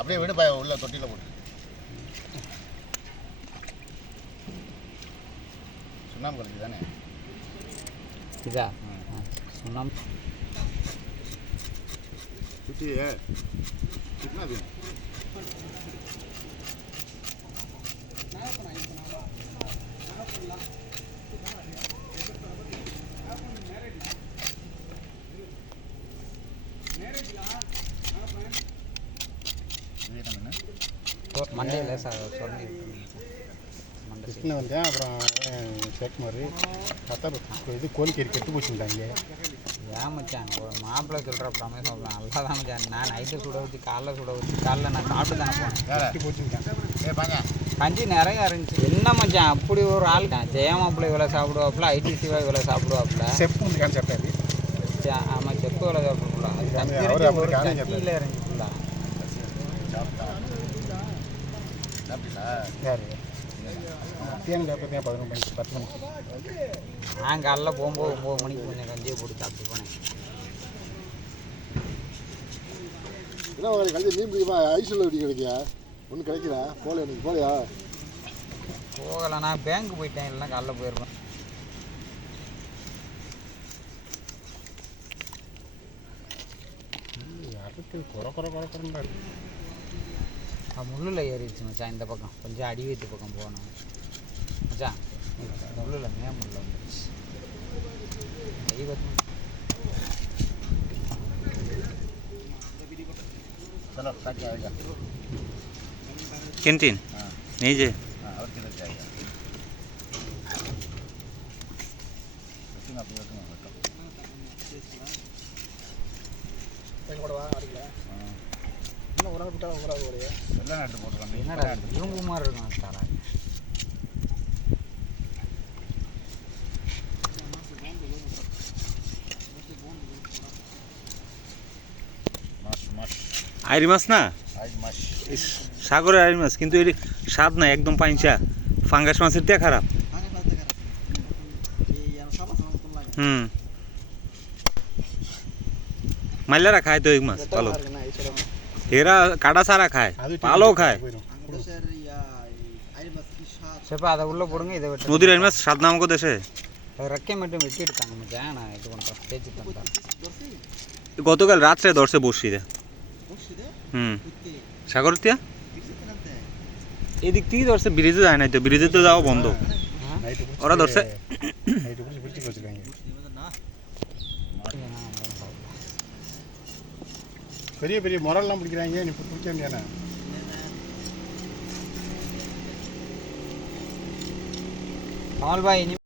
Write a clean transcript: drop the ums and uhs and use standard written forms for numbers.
அப்படியே விடு உள்ள தொட்டியில் போட்டு. சுண்ணாம்பு கலக்கி தானே இதா? சுண்ணாம்பு சுற்றியே कितना दिन மண்டையில் சொல்லி கிருஷ்ணன் வந்தேன். அப்புறம் சேக்குமாரி பார்த்தா இது கோழிக்கறி கெட்டு போச்சுட்டாங்க. ஏன் மச்சான் ஒரு மாப்பிள்ளை சொல்கிறப்பமே சொல்கிறேன் நல்லா தான் மச்சான். நான் நைட்டு சுட வச்சு காலைல நான் சாப்பிட்டு தானே போனேன். கெட்டு போச்சுட்டாங்க. கஞ்சி நிறையா இருந்துச்சு. என்ன மச்சான் அப்படி ஒரு ஆள் ஜெய மாப்பிள்ளை இவ்வளோ சாப்பிடுவாப்புல, ஐடிசிவா இவ்வளோ சாப்பிடுவாப்புல, செப்பு வந்து கான்செப்டாது. ஆமாம் செப்பு இவ்வளோ சாப்பிடுங்களா அது ஒரு கீழே இருந்துச்சுங்களா. யார் தேனில் பார்த்தீங்கன்னா 11 மணிக்கு 10 மணிக்கு நான் காலைல போகும்போது 9 மணிக்கு கொஞ்சம் கஞ்சியை போட்டு சாப்பிட்டு போனேன். என்ன கஞ்சி மீன் பிடிக்குமா? ஐஸ்வர்யா எப்படி கிடைக்கியா? ஒன்றும் கிடைக்கிறா? போகல எனக்கு போகலையா? போகலை, நான் பேங்க் போயிட்டேன். இல்லைன்னா காலைல போயிருப்பேன். அடுத்து குறை முள்ளில் ஏறிடுச்சு மச்சான். இந்த பக்கம் கொஞ்சம் அடி வைத்து பக்கம் போகணும் மச்சான். முள்ளில் முள்ள வந்துடுச்சு. கை பத்து चलो काट आएगा कैंटीन नहीं जे और किधर जाएगा எல்லாம் நட்டு போட்டுருக்காங்க. என்னடா இரும்பு மாதிரி இருக்கும் சாரா. আইরি মাছ না, आज माछ সাগরের আইরি মাছ, কিন্তু এর স্বাদ না, একদম পাইঞ্চা। ফাঙ্গাস মাছের দিয়ে খারাপ। মাইলারা খায় তো এই মাছ ভালো, এরা কাটা সারা খায়, ভালো খায়। சரி அதை உள்ளே போடுங்க. இதை விட்டு নদীর আইরি মাছ স্বাদ না আমাকে দেশে। ரெக்கை மட்டும் வெட்டி எடுத்தாங்க மச்சான். நான் இது பண்ணுறேன், தேய்ச்சி பண்ணுறேன். গতকাল রাত্রে ধরছে বসি রে। সাগর তিয়া এদিক থেকে ধরছে, ব্রিজে যায় নাই তো, ব্রিজে তো যাওয়া বন্ধ। ওরা ধরছে பெரிய பெரிய முரல்லாம் பிடிக்கிறாங்க. நீ பிடிக்க வேண்டியானே கமல் பாய்.